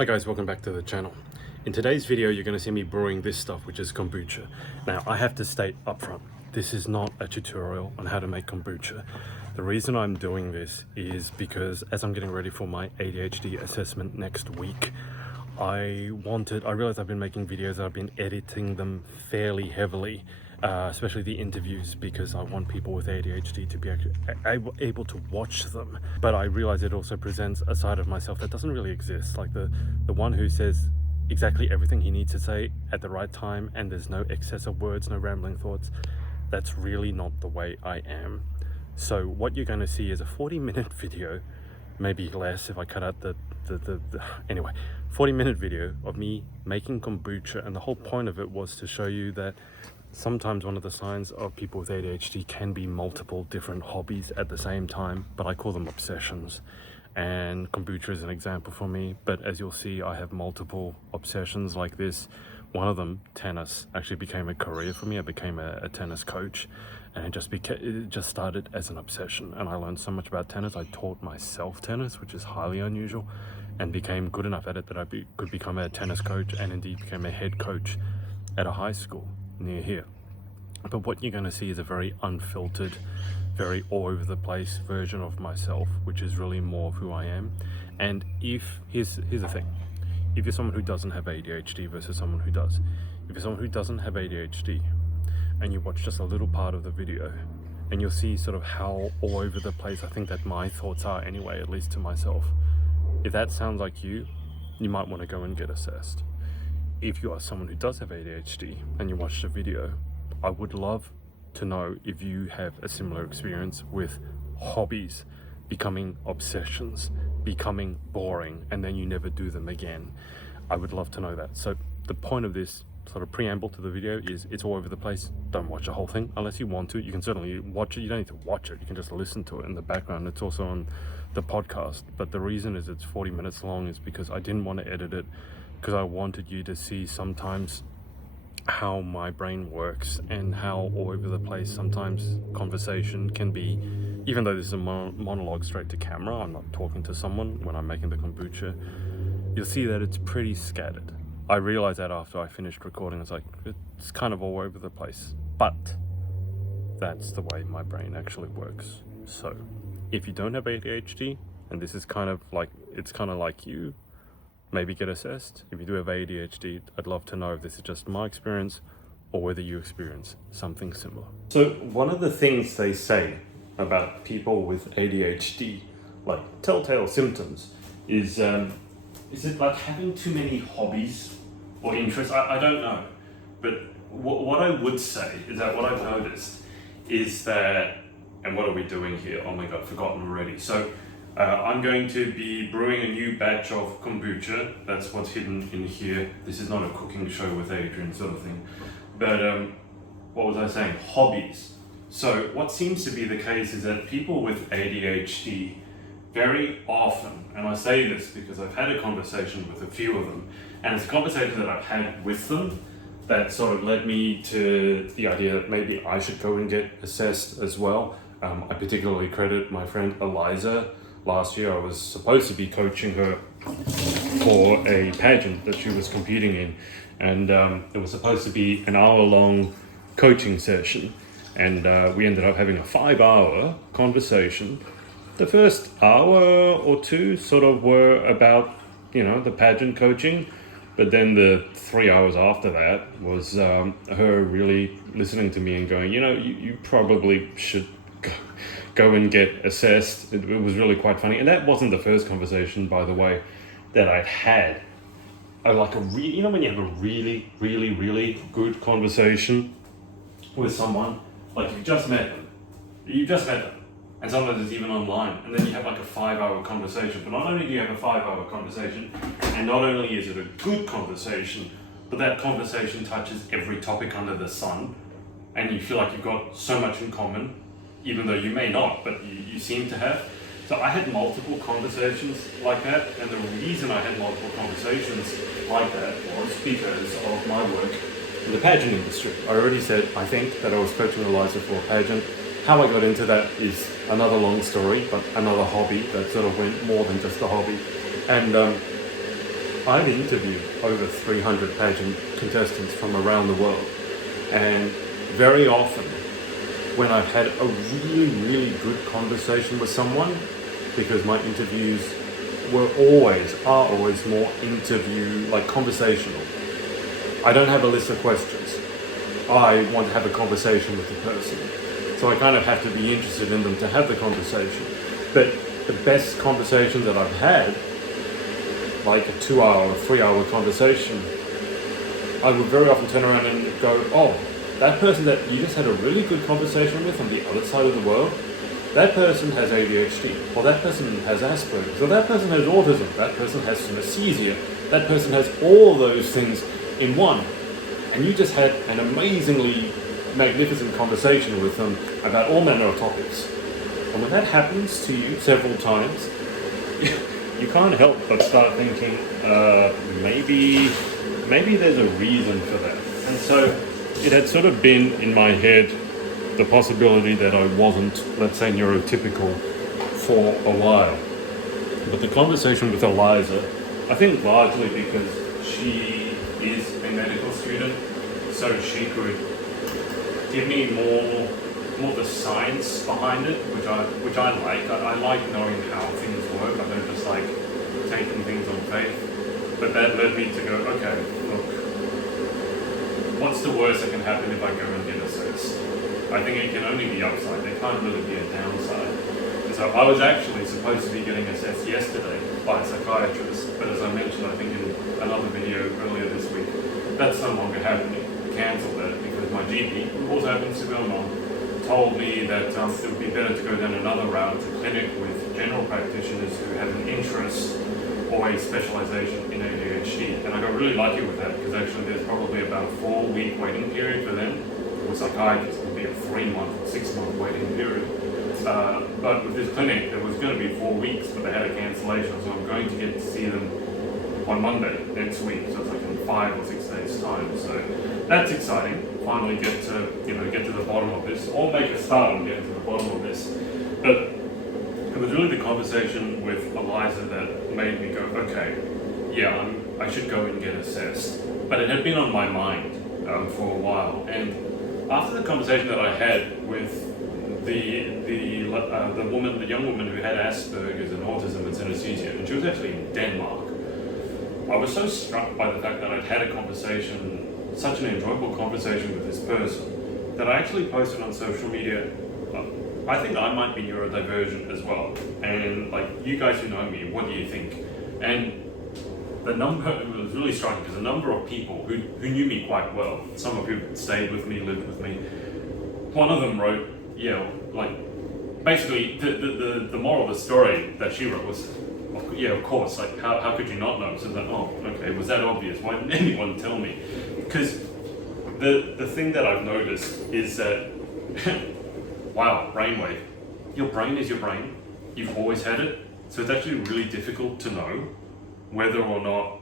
Hi guys, welcome back to the channel. In today's video, you're going to see me brewing this stuff, which is kombucha. Now, I have to state up front, this is not a tutorial on how to make kombucha. The reason I'm doing this is because as I'm getting ready for my ADHD assessment next week, I realized I've been making videos, I've been editing them fairly heavily, especially the interviews, because I want people with ADHD to be able to watch them. But I realize it also presents a side of myself that doesn't really exist, like the one who says exactly everything he needs to say at the right time, and there's no excessive words, no rambling thoughts. That's really not the way I am. So what you're going to see is a 40-minute video, maybe less if I cut out anyway, 40-minute video of me making kombucha, and the whole point of it was to show you that sometimes one of the signs of people with ADHD can be multiple different hobbies at the same time, but I call them obsessions. And kombucha is an example for me, but as you'll see, I have multiple obsessions like this. One of them, tennis, actually became a career for me. I became a tennis coach, and it just started as an obsession, and I learned so much about tennis. I taught myself tennis, which is highly unusual, and became good enough at it that I could become a tennis coach, and indeed became a head coach at a high school near here. But what you're going to see is a very unfiltered, very all over the place version of myself, which is really more of who I am. And here's the thing, if you're someone who doesn't have ADHD versus someone who does, if you're someone who doesn't have ADHD and you watch just a little part of the video, and you'll see sort of how all over the place I think that my thoughts are anyway, at least to myself. If that sounds like you might want to go and get assessed. If you are someone who does have ADHD and you watch the video, I would love to know if you have a similar experience with hobbies becoming obsessions, becoming boring, and then you never do them again. I would love to know that. So the point of this sort of preamble to the video is it's all over the place. Don't watch the whole thing unless you want to. You can certainly watch it. You don't need to watch it. You can just listen to it in the background. It's also on the podcast. But the reason is it's 40 minutes long is because I didn't want to edit it, because I wanted you to see sometimes how my brain works and how all over the place sometimes conversation can be. Even though this is a monologue straight to camera, I'm not talking to someone when I'm making the kombucha, you'll see that it's pretty scattered. I realized that after I finished recording. It's kind of all over the place, but that's the way my brain actually works. So if you don't have ADHD, and this is kind of like you, maybe get assessed. If you do have ADHD, I'd love to know if this is just my experience or whether you experience something similar. So one of the things they say about people with ADHD, like telltale symptoms, is it like having too many hobbies or interests? I don't know. But what I would say is that what I've noticed is that, and what are we doing here? Oh my God, forgotten already. So I'm going to be brewing a new batch of kombucha. That's what's hidden in here. This is not a cooking show with Adrian sort of thing. But what was I saying? Hobbies. So what seems to be the case is that people with ADHD very often, and I say this because I've had a conversation with a few of them, and it's a conversation that I've had with them that sort of led me to the idea that maybe I should go and get assessed as well. I particularly credit my friend Eliza. Last year I was supposed to be coaching her for a pageant that she was competing in, and it was supposed to be an hour-long coaching session, and we ended up having a 5-hour conversation. The first hour or two sort of were about, the pageant coaching, but then the 3 hours after that was her really listening to me and going, you probably should go and get assessed. It was really quite funny. And that wasn't the first conversation, by the way, that I'd had. When you have a really, really, really good conversation with someone, like you've just met them, and sometimes it's even online, and then you have like a 5-hour conversation. But not only do you have a 5-hour conversation, and not only is it a good conversation, but that conversation touches every topic under the sun, and you feel like you've got so much in common, even though you may not, but you seem to have. So I had multiple conversations like that, and the reason I had multiple conversations like that was because of my work in the pageant industry. I already said, I think, that I was coaching Eliza for a pageant. How I got into that is another long story, but another hobby that sort of went more than just a hobby. And I've interviewed over 300 pageant contestants from around the world, and very often when I've had a really, really good conversation with someone, because my interviews are always more like conversational. I don't have a list of questions. I want to have a conversation with the person. So I kind of have to be interested in them to have the conversation. But the best conversations that I've had, like a 2-hour or 3-hour conversation, I would very often turn around and go, oh, that person that you just had a really good conversation with on the other side of the world, that person has ADHD, or that person has Asperger's, or that person has autism, that person has synesthesia, that person has all those things in one. And you just had an amazingly magnificent conversation with them about all manner of topics. And when that happens to you several times, you can't help but start thinking, maybe there's a reason for that. And so it had sort of been in my head the possibility that I wasn't, let's say, neurotypical for a while. But the conversation with Eliza, I think largely because she is a medical student, so she could give me more the science behind it, which I like. I like knowing how things work. I don't just like taking things on faith. But that led me to go, okay, look, what's the worst that can happen if I go and get assessed? I think it can only be upside. There can't really be a downside. And so I was actually supposed to be getting assessed yesterday by a psychiatrist, but as I mentioned, I think in another video earlier this week, that's no longer happening. Cancelled that because my GP, who also happens to be a mom, told me that it would be better to go down another route to clinic with general practitioners who have an interest or a specialization in ADHD. And I got really lucky with that because actually there's probably about a 4-week waiting period for them. With psychiatrists, it would be a 3-month or 6-month waiting period. But with this clinic, there was going to be 4 weeks, but they had a cancellation, so I'm going to get to see them on Monday next week. So it's like in 5 or 6 days' time. So that's exciting. Finally get to the bottom of this, or make a start on getting to the bottom of this. But it was really the conversation with Eliza that made me go, okay, yeah, I should go and get assessed. But it had been on my mind for a while, and after the conversation that I had with the young woman who had Asperger's and autism and synesthesia, and she was actually in Denmark, I was so struck by the fact that I'd had a conversation, such an enjoyable conversation with this person, that I actually posted on social media, I think I might be neurodivergent as well. And like, you guys who know me, what do you think? And the number, it was really striking because a number of people who knew me quite well, some of who stayed with me, lived with me, one of them wrote, yeah, like, basically the moral of the story that she wrote was, yeah, of course, like, how could you not know? So that, oh, okay, was that obvious? Why didn't anyone tell me? Because the thing that I've noticed is that, wow, brainwave. Your brain is your brain. You've always had it. So it's actually really difficult to know whether or not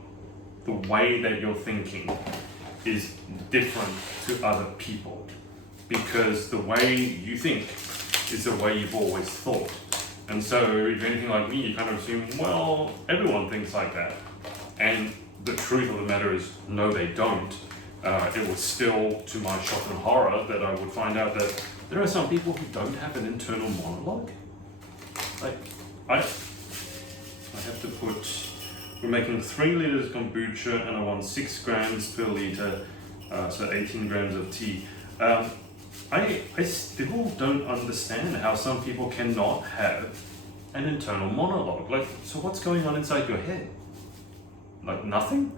the way that you're thinking is different to other people. Because the way you think is the way you've always thought. And so if you're anything like me, you kind of assume, well, everyone thinks like that. And the truth of the matter is, no, they don't. It was still, to my shock and horror, that I would find out that there are some people who don't have an internal monologue. Like, I have to put, we're making 3 liters of kombucha and I want 6 grams per liter, so 18 grams of tea. I still don't understand how some people cannot have an internal monologue. Like, so what's going on inside your head? Like, nothing?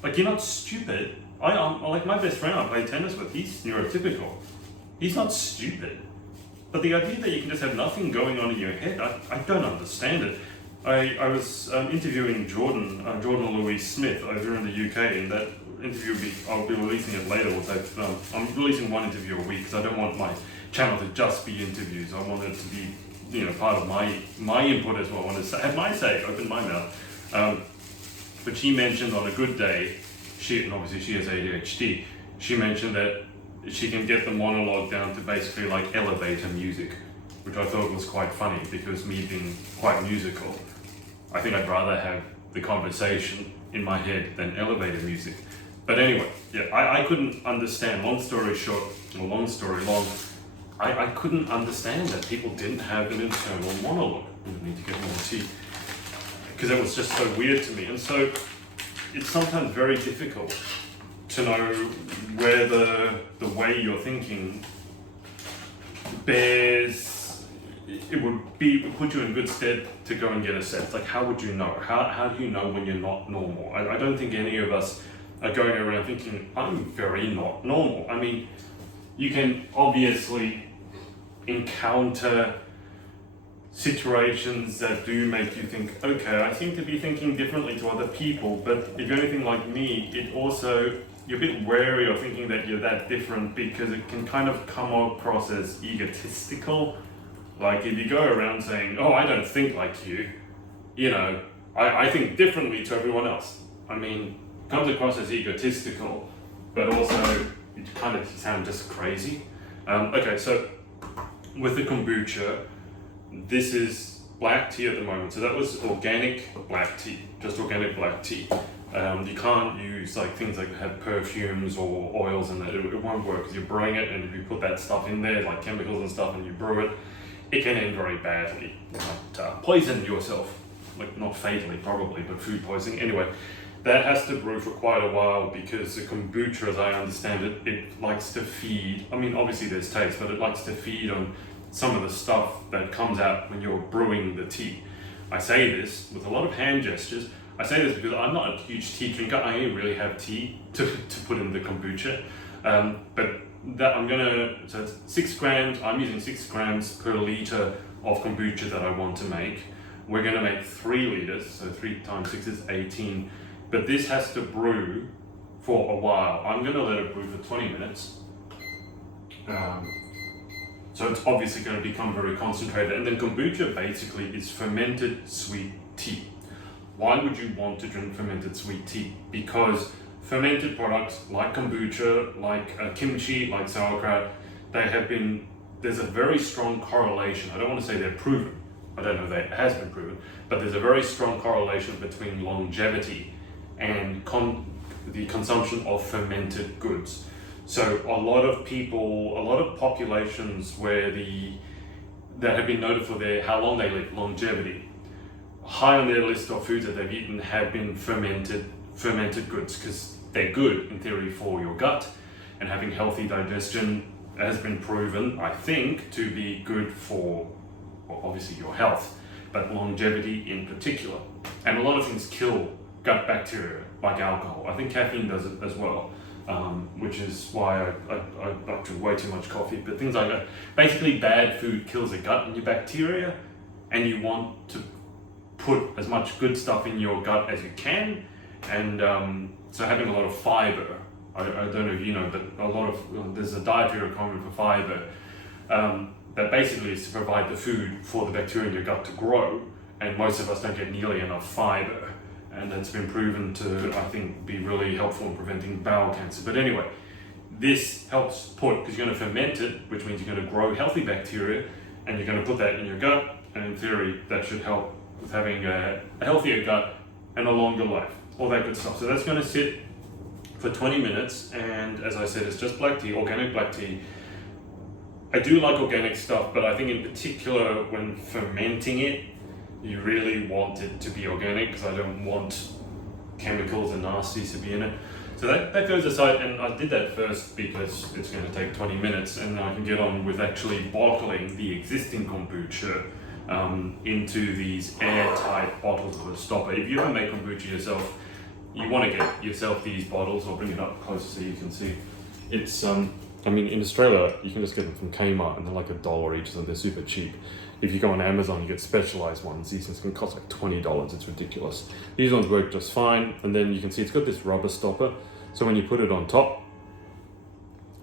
Like, you're not stupid. Like, my best friend I play tennis with, he's neurotypical. He's not stupid. But the idea that you can just have nothing going on in your head, I don't understand it. I was interviewing Jordan Louis Smith over in the UK, and that interview I'll be releasing it later. I'm releasing one interview a week because I don't want my channel to just be interviews. I want it to be, part of my input as well. I want to have my say, open my mouth. But she mentioned on a good day, and obviously she has ADHD, she mentioned that she can get the monologue down to basically like elevator music, which I thought was quite funny because me being quite musical, I think I'd rather have the conversation in my head than elevator music. But anyway, yeah, I couldn't understand, long story short, or long story long, I couldn't understand that people didn't have an internal monologue. I need to get more tea. Because it was just so weird to me. And so it's sometimes very difficult to know where the way you're thinking bears, it would put you in good stead to go and get assessed. Like, how would you know? How do you know when you're not normal? I don't think any of us are going around thinking, I'm very not normal. I mean, you can obviously encounter situations that do make you think, okay, I seem to be thinking differently to other people, but if you're anything like me, it also, you're a bit wary of thinking that you're that different because it can kind of come across as egotistical. Like if you go around saying, oh, I don't think like you, you know, I think differently to everyone else. I mean, comes across as egotistical, but also it kind of sounds just crazy. Okay, so with the kombucha, this is black tea at the moment. So that was organic black tea, just organic black tea. You can't use like things like have perfumes or oils and that. It won't work because you're brewing it, and if you put that stuff in there, like chemicals and stuff, and you brew it, it can end very badly. You might poison yourself, like not fatally probably, but food poisoning. Anyway, that has to brew for quite a while because the kombucha, as I understand it, it likes to feed, I mean obviously there's taste, but it likes to feed on some of the stuff that comes out when you're brewing the tea. I say this with a lot of hand gestures. I say this because I'm not a huge tea drinker. I only really have tea to put in the kombucha. But that so it's 6 grams, I'm using 6 grams per litre of kombucha that I want to make. We're gonna make 3 litres, so 3 times 6 is 18. But this has to brew for a while. I'm gonna let it brew for 20 minutes. So it's obviously going to become very concentrated. And then kombucha basically is fermented sweet tea. Why would you want to drink fermented sweet tea? Because fermented products like kombucha, like kimchi, like sauerkraut, there's a very strong correlation. I don't want to say they're proven. I don't know that it has been proven, but there's a very strong correlation between longevity and the consumption of fermented goods. So a lot of populations that have been noted for how long they live, longevity, high on their list of foods that they've eaten have been fermented goods because they're good in theory for your gut, and having healthy digestion has been proven, I think, to be good for obviously your health, but longevity in particular. And a lot of things kill gut bacteria, like alcohol. I think caffeine does it as well. Which is why I drink way too much coffee, but things like that. Basically, bad food kills the gut and your bacteria, and you want to put as much good stuff in your gut as you can, and so having a lot of fiber, I don't know if you know, but there's a dietary requirement for fiber that basically is to provide the food for the bacteria in your gut to grow, and most of us don't get nearly enough fiber. And that's been proven to, I think, be really helpful in preventing bowel cancer. But anyway, this helps because you're going to ferment it, which means you're going to grow healthy bacteria, and you're going to put that in your gut, and in theory, that should help with having a healthier gut and a longer life, all that good stuff. So that's going to sit for 20 minutes, and as I said, it's just black tea, organic black tea. I do like organic stuff, but I think in particular when fermenting it, you really want it to be organic because I don't want chemicals and nasties to be in it. So that goes aside, and I did that first because it's going to take 20 minutes, and I can get on with actually bottling the existing kombucha into these airtight bottles with a stopper. If you ever make kombucha yourself, you want to get yourself these bottles. I'll bring it up closer so you can see. It's I mean, in Australia, you can just get them from Kmart, and they're like $1 each, so they're super cheap. If you go on Amazon, you get specialized ones. These things can cost like $20. It's ridiculous. These ones work just fine. And then you can see it's got this rubber stopper. So when you put it on top,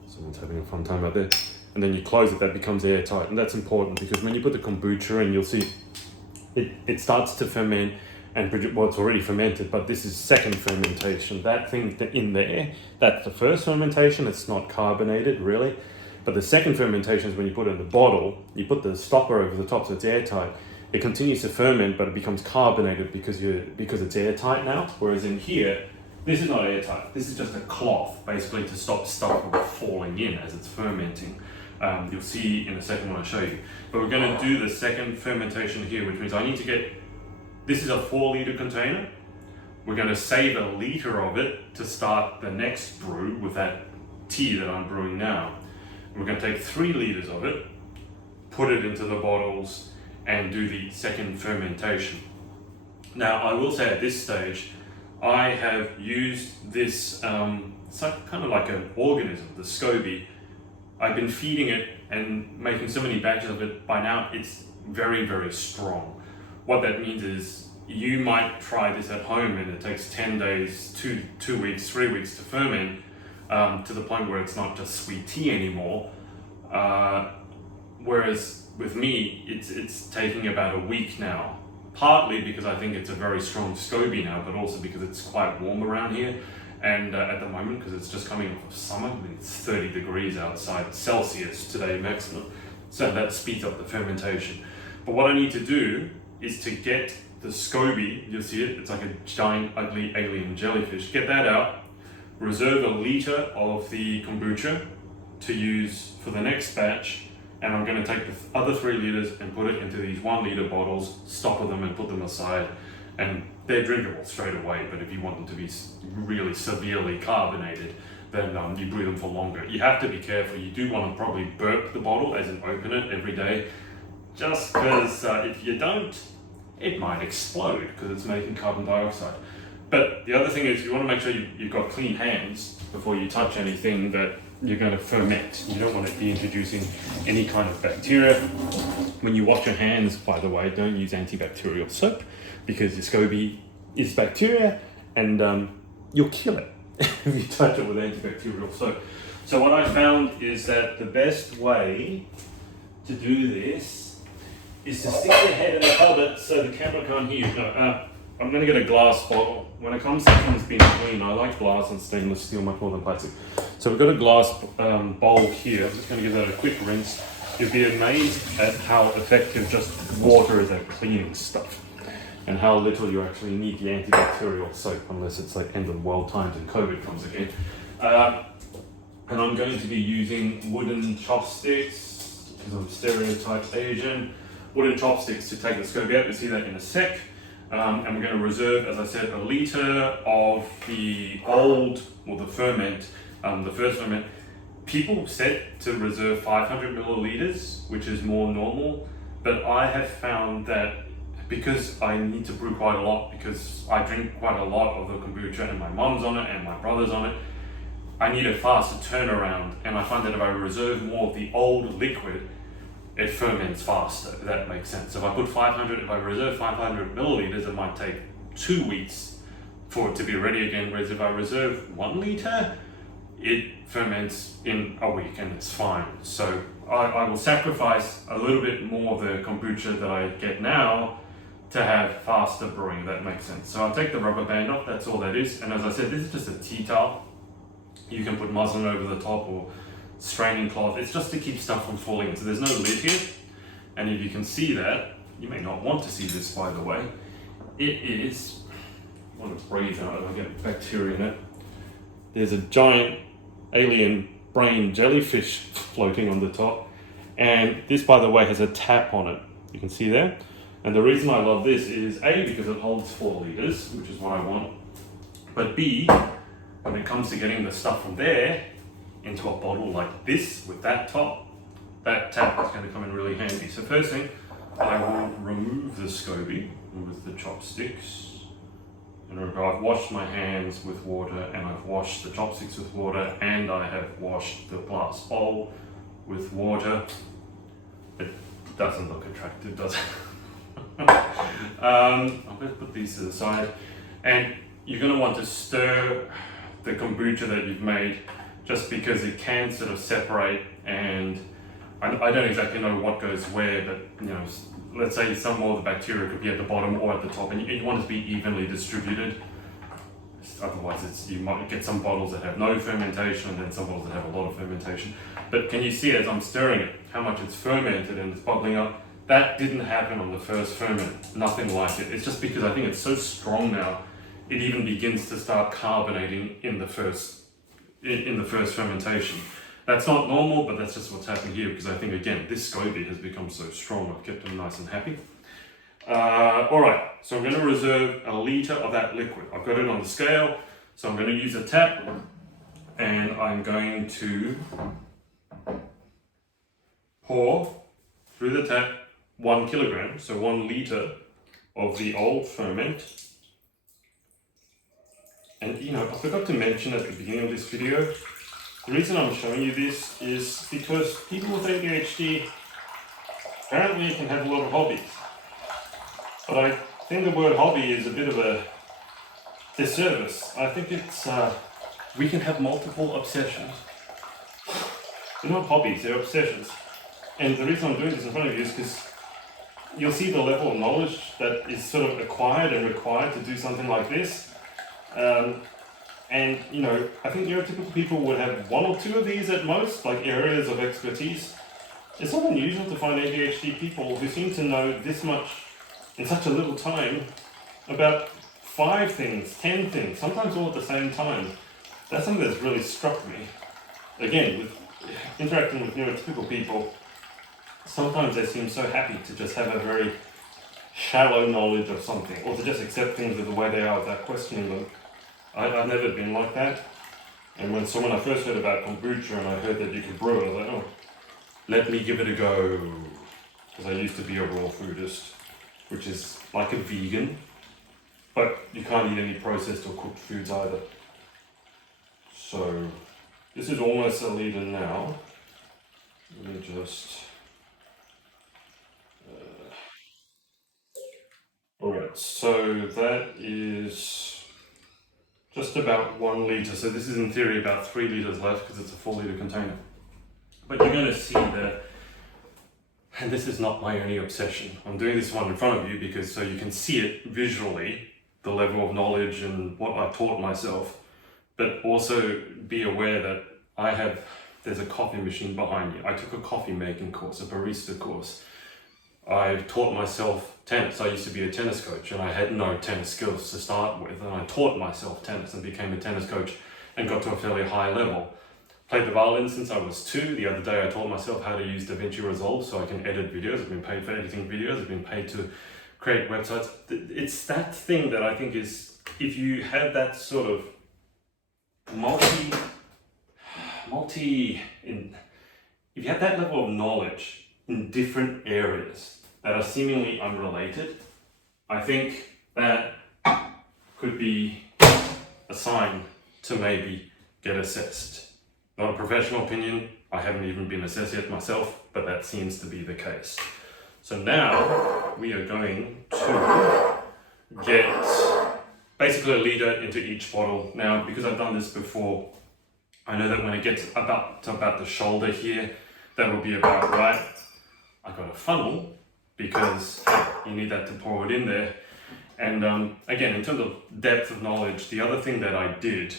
someone's having a fun time out there, and then you close it, that becomes airtight. And that's important because when you put the kombucha in, you'll see it starts to ferment and produce, well, it's already fermented, but this is second fermentation. That thing in there, that's the first fermentation. It's not carbonated really. But the second fermentation is when you put it in the bottle, you put the stopper over the top so it's airtight. it continues to ferment, but it becomes carbonated because it's airtight now. Whereas in here, this is not airtight. This is just a cloth, basically to stop stuff from falling in as it's fermenting. You'll see in a second when I show you. But we're going to do the second fermentation here, which means I need to get, this is a 4-liter container. We're going to save 1 liter of it to start the next brew with that tea that I'm brewing now. We're going to take 3 liters of it, put it into the bottles, and do the second fermentation. Now, I will say at this stage, I have used this, it's like, kind of like an organism, the SCOBY. I've been feeding it and making so many batches of it. By now, it's very, very strong. What that means is you might try this at home and it takes 10 days, 2 weeks, 3 weeks to ferment, to the point where it's not just sweet tea anymore. Whereas with me, it's taking about a week now, partly because I think it's a very strong SCOBY now, but also because it's quite warm around here. And at the moment, because it's just coming off of summer, it's 30 degrees outside Celsius today maximum. So that speeds up the fermentation. But what I need to do is to get the SCOBY, you'll see it, it's like a giant ugly alien jellyfish. Get that out, reserve 1 liter of the kombucha to use for the next batch, and I'm going to take the other 3 liters and put it into these 1 liter bottles, stopper them and put them aside, and they're drinkable straight away. But if you want them to be really severely carbonated, then you brew them for longer. You have to be careful. You do want to probably burp the bottle, as in open it every day, just because if you don't, it might explode because it's making carbon dioxide. But the other thing is you want to make sure you've got clean hands before you touch anything that you're going to ferment. You don't want to be introducing any kind of bacteria. When you wash your hands, by the way, don't use antibacterial soap because your SCOBY is bacteria and you'll kill it if you touch it with antibacterial soap. So what I found is that the best way to do this is to stick your head in the cupboard so the camera can't hear you. No, I'm going to get a glass bottle. When it comes to things being clean, I like glass and stainless steel much more than plastic. So we've got a glass bowl here. I'm just going to give that a quick rinse. You'll be amazed at how effective just water is at cleaning stuff, and how little you actually need the antibacterial soap, unless it's like end of the world times and COVID comes again. And I'm going to be using wooden chopsticks, because I'm stereotyped Asian. Wooden chopsticks to take the SCOBY out. You'll see that in a sec. And we're going to reserve, as I said, 1 liter of the old, or the ferment, the first ferment. People said to reserve 500 milliliters, which is more normal, but I have found that because I need to brew quite a lot, because I drink quite a lot of the kombucha and my mom's on it and my brother's on it, I need a faster turnaround, and I find that if I reserve more of the old liquid, it ferments faster, if that makes sense. So if I reserve 500 milliliters, it might take 2 weeks for it to be ready again, whereas if I reserve 1 liter, it ferments in a week and it's fine. So I will sacrifice a little bit more of the kombucha that I get now to have faster brewing, if that makes sense. So I'll take the rubber band off, that's all that is. And as I said, this is just a tea towel. You can put muslin over the top or straining cloth. It's just to keep stuff from falling in. So there's no lid here. And if you can see that, you may not want to see this, by the way. It is, I want to breathe out, I get bacteria in it. There's a giant alien brain jellyfish floating on the top. And this, by the way, has a tap on it. You can see there. And the reason I love this is A, because it holds 4 liters, which is what I want. But B, when it comes to getting the stuff from there into a bottle like this with that top, that tap is going to come in really handy. So first thing, I will remove the SCOBY with the chopsticks. And remember, I've washed my hands with water, and I've washed the chopsticks with water, and I have washed the glass bowl with water. It doesn't look attractive, does it? I'm going to put these to the side, and you're going to want to stir the kombucha that you've made, just because it can sort of separate, and I don't exactly know what goes where, but you know, let's say some more of the bacteria could be at the bottom or at the top, and you want it to be evenly distributed. Otherwise, you might get some bottles that have no fermentation, and then some bottles that have a lot of fermentation. But can you see as I'm stirring it, how much it's fermented and it's bubbling up? That didn't happen on the first ferment, nothing like it. It's just because I think it's so strong now, it even begins to start carbonating in the first fermentation. That's not normal, but that's just what's happened here, because I think, again, this SCOBY has become so strong, I've kept them nice and happy. All right, so I'm going to reserve a litre of that liquid. I've got it on the scale, so I'm going to use a tap, and I'm going to pour through the tap 1 kilogram, so 1 litre of the old ferment. And you know, I forgot to mention at the beginning of this video, the reason I'm showing you this is because people with ADHD apparently can have a lot of hobbies. But I think the word hobby is a bit of a disservice. I think it's, we can have multiple obsessions. They're not hobbies, they're obsessions. And the reason I'm doing this in front of you is because you'll see the level of knowledge that is sort of acquired and required to do something like this. And you know, I think neurotypical people would have 1 or 2 of these at most, like areas of expertise. It's not unusual to find ADHD people who seem to know this much in such a little time about 5 things, 10 things, sometimes all at the same time. That's something that's really struck me. Again, with interacting with neurotypical people, sometimes they seem so happy to just have a very shallow knowledge of something, or to just accept things the way they are without questioning them. I've never been like that. And when I first heard about kombucha and I heard that you could brew it, I was like, oh, let me give it a go. Because I used to be a raw foodist, which is like a vegan, but you can't eat any processed or cooked foods either. So this is almost a litre now. Let me just... Alright, so that is just about 1 litre. So this is in theory about 3 litres left because it's a 4 litre container. But you're going to see that, and this is not my only obsession. I'm doing this one in front of you because so you can see it visually, the level of knowledge and what I've taught myself, but also be aware that there's a coffee machine behind me. I took a coffee making course, a barista course. I've taught myself tennis. I used to be a tennis coach and I had no tennis skills to start with, and I taught myself tennis and became a tennis coach and got to a fairly high level. Played the violin since I was 2. The other day I taught myself how to use DaVinci Resolve so I can edit videos. I've been paid for editing videos. I've been paid to create websites. It's that thing that I think is, if you have that sort of if you have that level of knowledge in different areas that are seemingly unrelated, I think that could be a sign to maybe get assessed. Not a professional opinion, I haven't even been assessed yet myself, but that seems to be the case. So now we are going to get basically a litre into each bottle. Now, because I've done this before, I know that when it gets about the shoulder here, that will be about right. I got a funnel because you need that to pour it in there. And again, in terms of depth of knowledge, the other thing that I did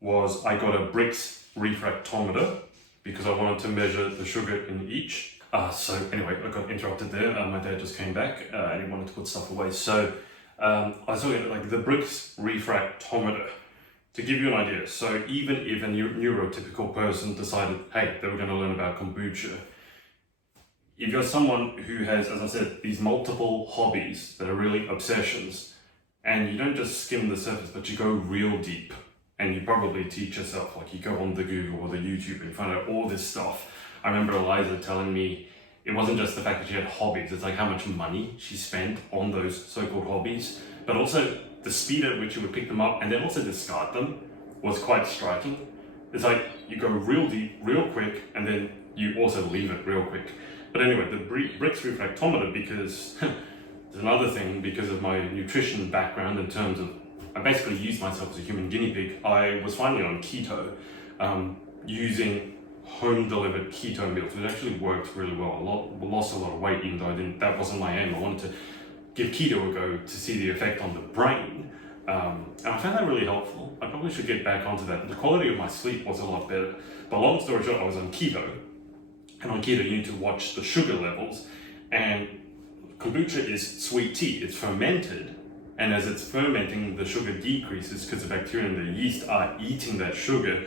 was I got a Brix refractometer because I wanted to measure the sugar in each. So anyway, I got interrupted there. My dad just came back and he wanted to put stuff away. So I was looking at like the Brix refractometer to give you an idea. So even if a neurotypical person decided, hey, they were going to learn about kombucha, if you're someone who has, as I said, these multiple hobbies that are really obsessions, and you don't just skim the surface, but you go real deep, and you probably teach yourself, like you go on the Google or the YouTube and find out all this stuff. I remember Eliza telling me it wasn't just the fact that she had hobbies, it's like how much money she spent on those so-called hobbies, but also the speed at which you would pick them up and then also discard them was quite striking. It's like you go real deep, real quick, and then you also leave it real quick. But anyway, the Brix refractometer, because there's another thing, because of my nutrition background in terms of, I basically used myself as a human guinea pig. I was finally on keto, using home-delivered keto meals, which actually worked really well. Lost a lot of weight, even though that wasn't my aim. I wanted to give keto a go to see the effect on the brain. And I found that really helpful. I probably should get back onto that. The quality of my sleep was a lot better. But long story short, I was on keto. And on keto, you need to watch the sugar levels. And kombucha is sweet tea, it's fermented, and as it's fermenting, the sugar decreases because the bacteria and the yeast are eating that sugar,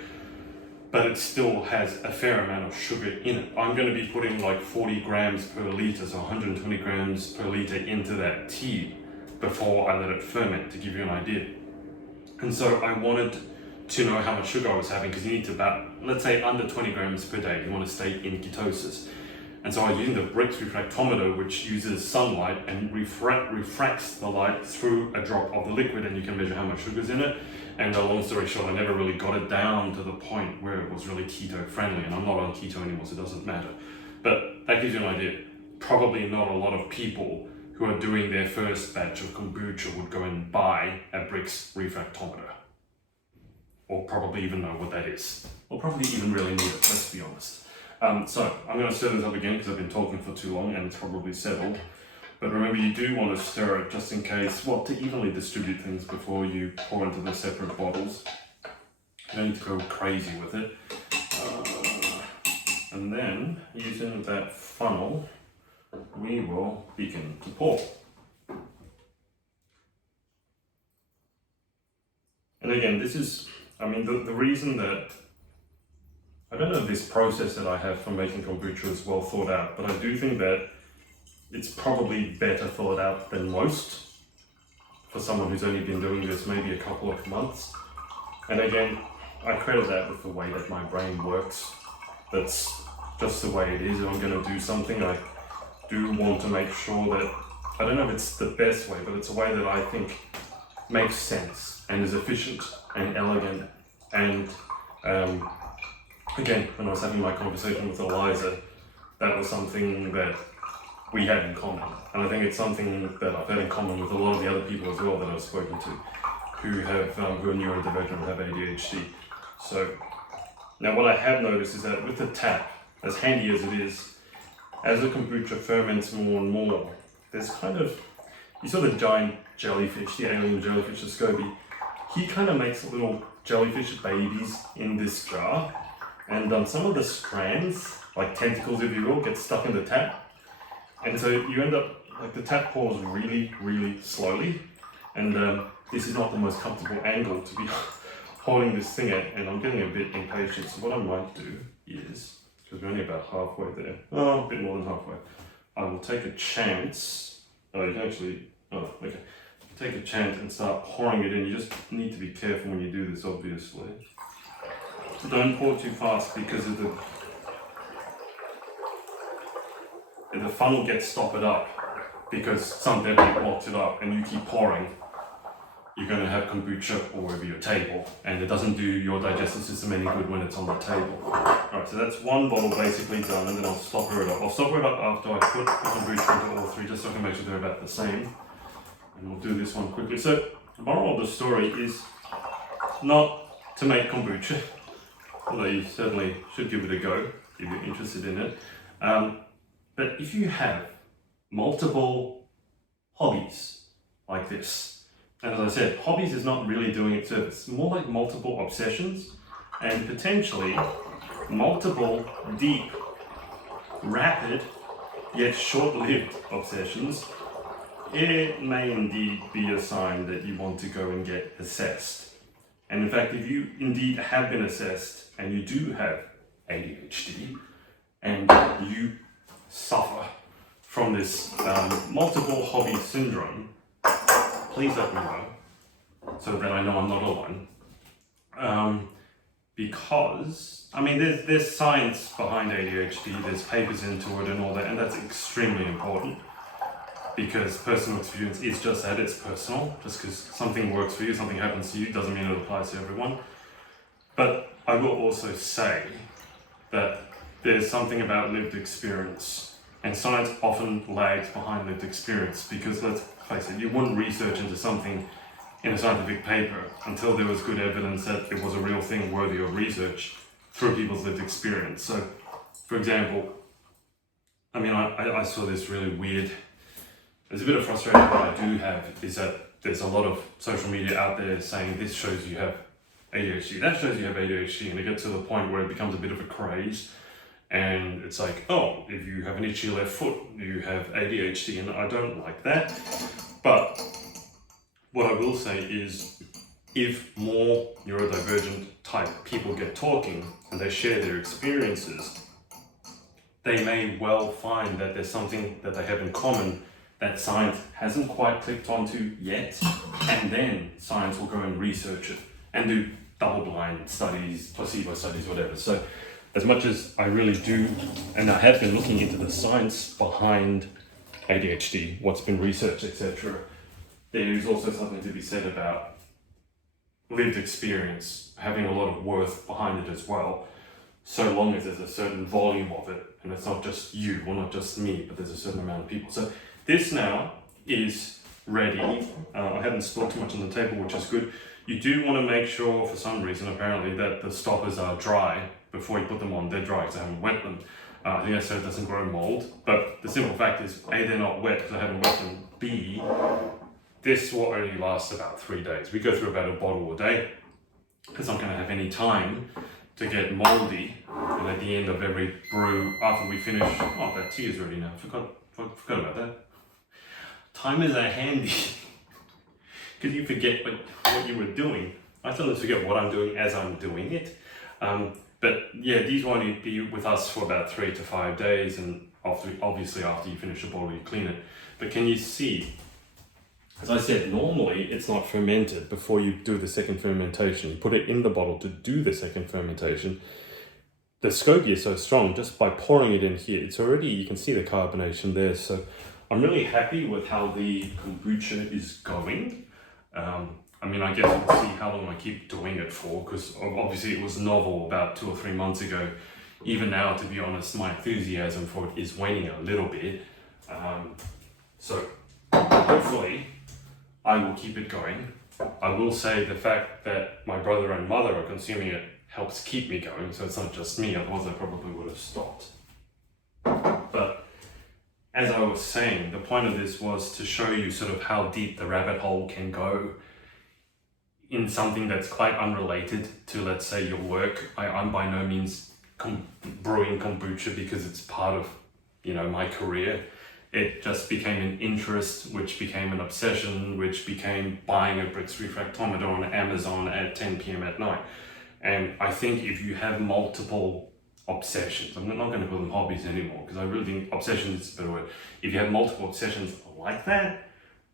but it still has a fair amount of sugar in it. I'm going to be putting like 40 grams per litre, so 120 grams per litre into that tea before I let it ferment, to give you an idea. And so I wanted to know how much sugar I was having, because you need to about, let's say, under 20 grams per day. You want to stay in ketosis. And so I was using the Brix refractometer, which uses sunlight and refracts the light through a drop of the liquid, and you can measure how much sugar's in it. And long story short, I never really got it down to the point where it was really keto friendly, and I'm not on keto anymore, so it doesn't matter. But that gives you an idea. Probably not a lot of people who are doing their first batch of kombucha would go and buy a Brix refractometer, or probably even know what that is, or probably even really need it, let's be honest. So I'm going to stir this up again because I've been talking for too long and it's probably settled. But remember, you do want to stir it just in case, well, to evenly distribute things before you pour into the separate bottles. You don't need to go crazy with it. And then, using that funnel, we will begin to pour. And again, this is, I mean, the reason that, I don't know if this process that I have for making kombucha is well thought out, but I do think that it's probably better thought out than most for someone who's only been doing this maybe a couple of months. And again, I credit that with the way that my brain works. That's just the way it is. If I'm going to do something, I do want to make sure that, I don't know if it's the best way, but it's a way that I think makes sense and is efficient and elegant. And again, when I was having my conversation with Eliza, that was something that we had in common. And I think it's something that I've had in common with a lot of the other people as well that I've spoken to who are neurodivergent and have ADHD. So now what I have noticed is that with the tap, as handy as it is, as the kombucha ferments more and more, there's kind of, you saw the giant jellyfish, the alien jellyfish, the SCOBY. He kind of makes little jellyfish babies in this jar, and some of the strands, like tentacles if you will, get stuck in the tap. And so you end up, like the tap pours really, really slowly. And this is not the most comfortable angle to be holding this thing at, and I'm getting a bit impatient. So what I might do is, because we're only about halfway there, a bit more than halfway, I will take a chance. Oh, you can actually, okay. Take a chance and start pouring it in. You just need to be careful when you do this, obviously. Don't pour too fast because of the funnel gets stoppered up because some debris blocks it up, and you keep pouring, you're going to have kombucha all over your table, and it doesn't do your digestive system any good when it's on the table. Alright, so that's one bottle basically done, and then I'll stopper it up. I'll stopper it up after I put the kombucha into all three, just so I can make sure they're about the same. And we'll do this one quickly. So the moral of the story is not to make kombucha, although you certainly should give it a go if you're interested in it. But if you have multiple hobbies like this, and as I said, hobbies is not really doing it service. It's more like multiple obsessions and potentially multiple deep, rapid, yet short-lived obsessions. It may indeed be a sign that you want to go and get assessed. And in fact, if you indeed have been assessed and you do have ADHD and you suffer from this multiple hobby syndrome, please let me know so that I know I'm not alone. Because, I mean, there's science behind ADHD, there's papers into it and all that, and that's extremely important. Because personal experience is just that, it's personal. Just because something works for you, something happens to you, doesn't mean it applies to everyone. But I will also say that there's something about lived experience, and science often lags behind lived experience, because let's face it, you wouldn't research into something in a scientific paper until there was good evidence that it was a real thing worthy of research through people's lived experience. So, for example, I mean, I saw this really weird. There's a bit of frustration that I do have is that there's a lot of social media out there saying this shows you have ADHD, that shows you have ADHD, and it gets to the point where it becomes a bit of a craze. And it's like, oh, if you have an itchy left foot, you have ADHD, and I don't like that. But what I will say is, if more neurodivergent type people get talking and they share their experiences, they may well find that there's something that they have in common that science hasn't quite clicked onto yet, and then science will go and research it and do double-blind studies, placebo studies, whatever. So as much as I really do, and I have been looking into the science behind ADHD, what's been researched, etc., there is also something to be said about lived experience having a lot of worth behind it as well, so long as there's a certain volume of it, and it's not just you, or not just me, but there's a certain amount of people. So this now is ready. I haven't spilled too much on the table, which is good. You do want to make sure, for some reason apparently, that the stoppers are dry before you put them on. They're dry because I haven't wet them. I think that's so it doesn't grow mold. But the simple fact is, A, they're not wet because I haven't wet them. B, this will only last about 3 days. We go through about a bottle a day because I'm going to have any time to get moldy. And at the end of every brew, after we finish, oh, that tea is ready now. Forgot about that. Timers are handy because you forget what you were doing. I sometimes forget what I'm doing as I'm doing it. But yeah, these will only be with us for about 3 to 5 days, and obviously after you finish the bottle, you clean it. But can you see, as I said, normally it's not fermented before you do the second fermentation. You put it in the bottle to do the second fermentation. The SCOBY is so strong, just by pouring it in here, it's already, you can see the carbonation there. So I'm really happy with how the kombucha is going. I mean, I guess we'll see how long I keep doing it for, because obviously it was novel about 2 or 3 months ago. Even now, to be honest, my enthusiasm for it is waning a little bit. So hopefully I will keep it going. I will say the fact that my brother and mother are consuming it helps keep me going, so it's not just me, otherwise I probably would have stopped. But as I was saying, the point of this was to show you sort of how deep the rabbit hole can go in something that's quite unrelated to, let's say, your work. I'm by no means brewing kombucha because it's part of, my career. It just became an interest, which became an obsession, which became buying a Brix refractometer on Amazon at 10 p.m. at night. And I think if you have multiple obsessions, I'm not going to call them hobbies anymore, because I really think obsession is a better word. If you have multiple obsessions like that,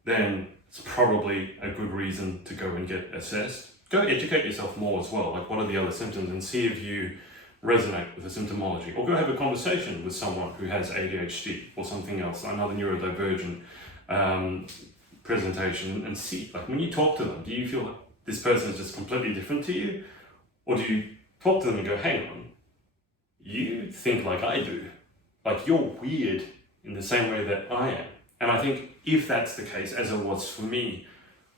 then it's probably a good reason to go and get assessed. Go educate yourself more as well, like what are the other symptoms, and see if you resonate with the symptomology. Or go have a conversation with someone who has ADHD or something else, another neurodivergent presentation, and see, like when you talk to them, do you feel like this person is just completely different to you? Or do you talk to them and go, hang on, you think like I do. Like you're weird in the same way that I am. And I think if that's the case, as it was for me,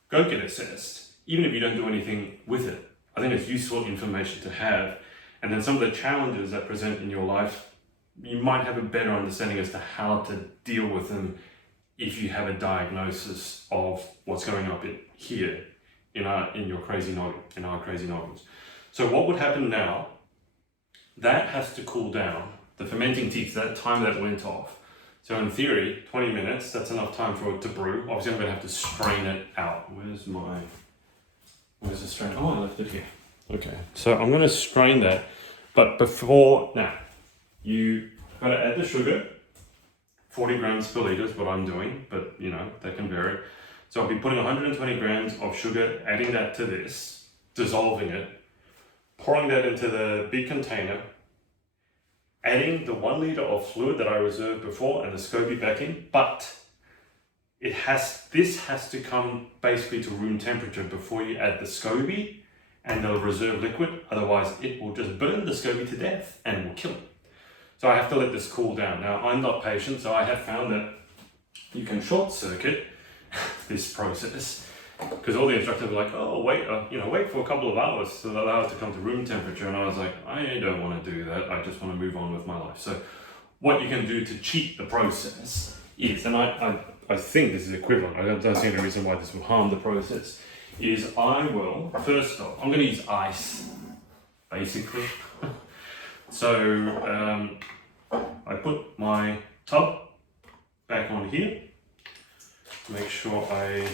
go get assessed, even if you don't do anything with it. I think it's useful information to have. And then some of the challenges that present in your life, you might have a better understanding as to how to deal with them if you have a diagnosis of what's going up here in our crazy noggins. So what would happen now, that has to cool down. The fermenting teeth, that time that went off. So in theory, 20 minutes, that's enough time for it to brew. Obviously, I'm going to have to strain it out. Where's the strain? Oh, I left it here. Okay, so I'm going to strain that. But you got to add the sugar. 40 grams per litre is what I'm doing, but that can vary. So I'll be putting 120 grams of sugar, adding that to this, dissolving it, pouring that into the big container, adding the 1 litre of fluid that I reserved before and the SCOBY back in, but this has to come basically to room temperature before you add the SCOBY and the reserve liquid, otherwise it will just burn the SCOBY to death and will kill it. So I have to let this cool down. Now I'm not patient, so I have found that you can short circuit this process, because all the instructors were like, oh, wait for a couple of hours so that allow it to come to room temperature. And I was like, I don't want to do that. I just want to move on with my life. So what you can do to cheat the process is, and I think this is equivalent, I don't see any reason why this would harm the process, is I will, first off, I'm going to use ice, basically. So I put my tub back on here. Make sure I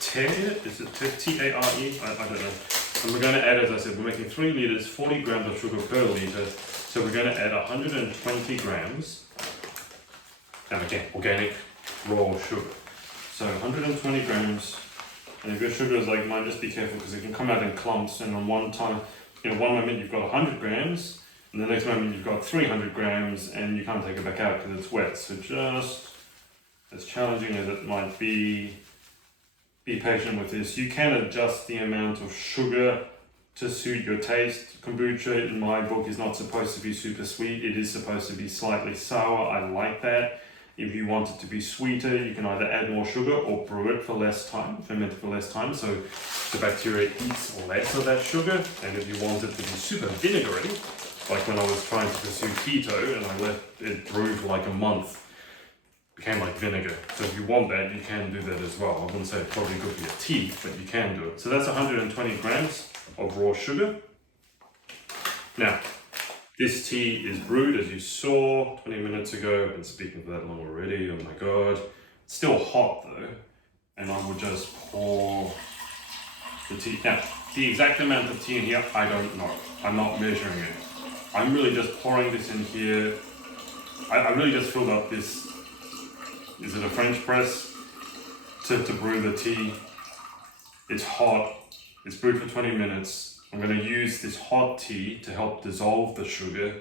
tare it. Is it T-A-R-E? I don't know. And we're going to add, as I said, we're making 3 litres, 40 grams of sugar per litre. So we're going to add 120 grams. And again, organic raw sugar. So 120 grams. And if your sugar is like mine, just be careful because it can come out in clumps. And on one moment you've got 100 grams, and the next moment you've got 300 grams, and you can't take it back out because it's wet. So just as challenging as it might be patient with this. You can adjust the amount of sugar to suit your taste. Kombucha, in my book, is not supposed to be super sweet. It is supposed to be slightly sour. I like that. If you want it to be sweeter, you can either add more sugar or brew it for less time, ferment it for less time, so the bacteria eats less of that sugar. And if you want it to be super vinegary, like when I was trying to pursue keto and I let it brew for like a month, it became like vinegar. So if you want that, you can do that as well. I wouldn't say it's probably good for your teeth, but you can do it. So that's 120 grams of raw sugar. Now, this tea is brewed, as you saw 20 minutes ago. I've been speaking for that long already, oh my god. It's still hot though, and I will just pour the tea. Now, the exact amount of tea in here, I don't know. I'm not measuring it. I'm really just pouring this in here. I really just filled up this, is it a French press, to brew the tea. It's hot, it's brewed for 20 minutes. I'm going to use this hot tea to help dissolve the sugar,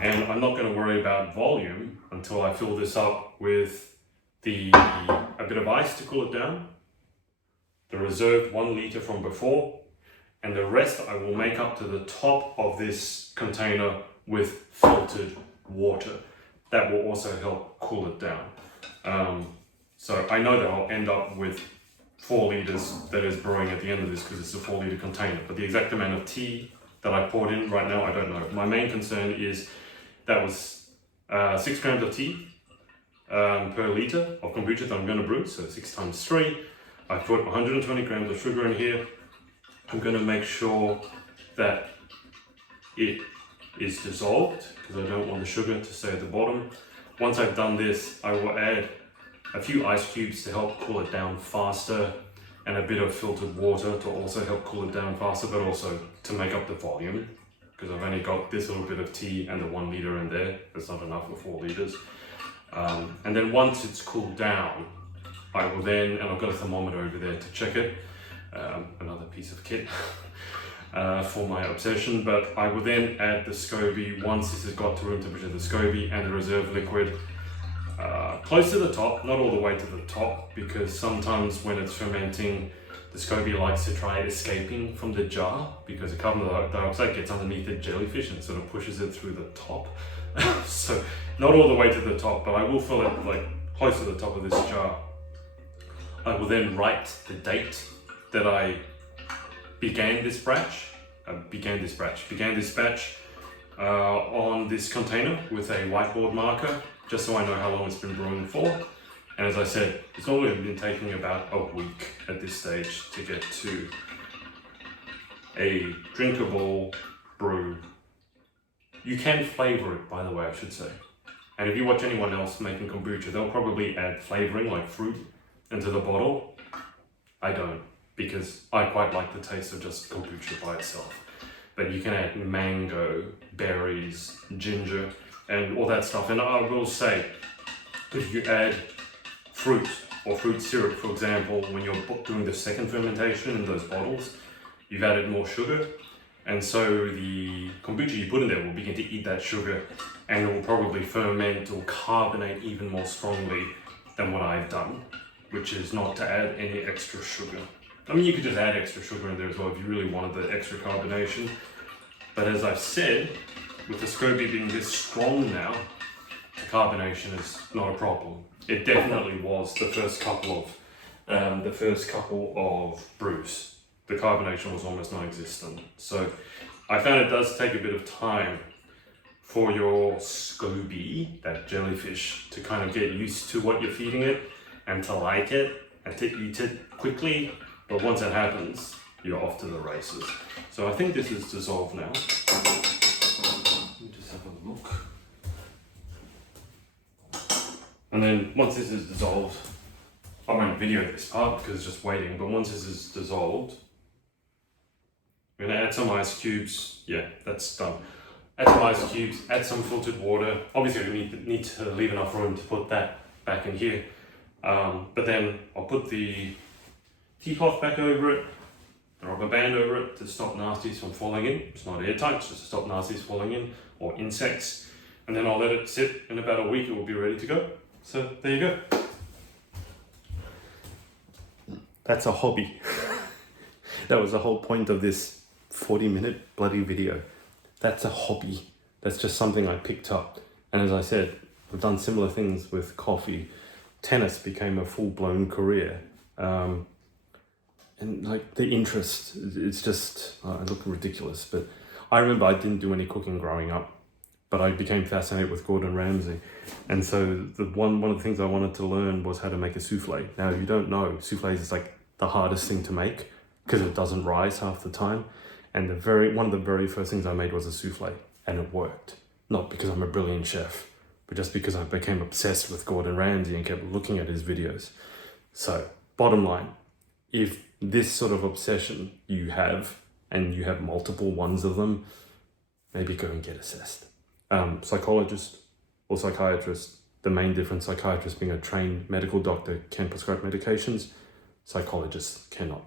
and I'm not going to worry about volume until I fill this up with a bit of ice to cool it down, the reserved 1 litre from before, and the rest I will make up to the top of this container with filtered water. That will also help cool it down. So I know that I'll end up with 4 litres that is brewing at the end of this because it's a 4 litre container, but the exact amount of tea that I poured in right now, I don't know. My main concern is that was 6 grams of tea per litre of kombucha that I'm going to brew, so 6 times 3. I put 120 grams of sugar in here. I'm going to make sure that it is dissolved because I don't want the sugar to stay at the bottom. Once I've done this, I will add a few ice cubes to help cool it down faster, and a bit of filtered water to also help cool it down faster, but also to make up the volume, because I've only got this little bit of tea and the 1 litre in there. That's not enough for 4 litres. And then once it's cooled down, I will then, and I've got a thermometer over there to check it, another piece of kit for my obsession, but I will then add the SCOBY once this has got to room temperature, the SCOBY and the reserve liquid. Close to the top, not all the way to the top, because sometimes when it's fermenting, the SCOBY likes to try escaping from the jar because the carbon dioxide gets underneath the jellyfish and sort of pushes it through the top. So not all the way to the top, but I will fill it like close to the top of this jar. I will then write the date that I began this batch on this container with a whiteboard marker, just so I know how long it's been brewing for. And as I said, it's only been taking about a week at this stage to get to a drinkable brew. You can flavor it, by the way, I should say. And if you watch anyone else making kombucha, they'll probably add flavoring like fruit into the bottle. I don't, because I quite like the taste of just kombucha by itself. But you can add mango, berries, ginger, and all that stuff. And I will say, if you add fruit or fruit syrup, for example, when you're doing the second fermentation in those bottles, you've added more sugar. And so the kombucha you put in there will begin to eat that sugar, and it will probably ferment or carbonate even more strongly than what I've done, which is not to add any extra sugar. I mean, you could just add extra sugar in there as well if you really wanted the extra carbonation. But as I've said, with the SCOBY being this strong now, the carbonation is not a problem. It definitely was the first couple of brews. The carbonation was almost non-existent. So I found it does take a bit of time for your SCOBY, that jellyfish, to kind of get used to what you're feeding it and to like it and to eat it quickly. But once that happens, you're off to the races. So I think this is dissolved now. Let's have a look. And then once this is dissolved, I won't video this part because it's just waiting, but once this is dissolved, I'm gonna add some ice cubes. Yeah, that's done. Add some ice cubes, add some filtered water. Obviously we need to leave enough room to put that back in here. But then I'll put the tea cloth back over it, the rubber band over it to stop nasties from falling in. It's not airtight, it's just to stop nasties falling in or insects. And then I'll let it sit. In about a week it will be ready to go. So there you go. That's a hobby. That was the whole point of this 40-minute bloody video. That's a hobby. That's just something I picked up. And as I said, I've done similar things with coffee. Tennis became a full-blown career. And like the interest, it's just, I look ridiculous. But I remember I didn't do any cooking growing up, but I became fascinated with Gordon Ramsay. And so one of the things I wanted to learn was how to make a souffle. Now, if you don't know, souffle is like the hardest thing to make because it doesn't rise half the time. And one of the very first things I made was a souffle, and it worked. Not because I'm a brilliant chef, but just because I became obsessed with Gordon Ramsay and kept looking at his videos. So, bottom line, if this sort of obsession you have, and you have multiple ones of them, maybe go and get assessed. Psychologist or psychiatrist, the main difference, psychiatrist being a trained medical doctor can prescribe medications, psychologists cannot.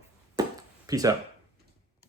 Peace out.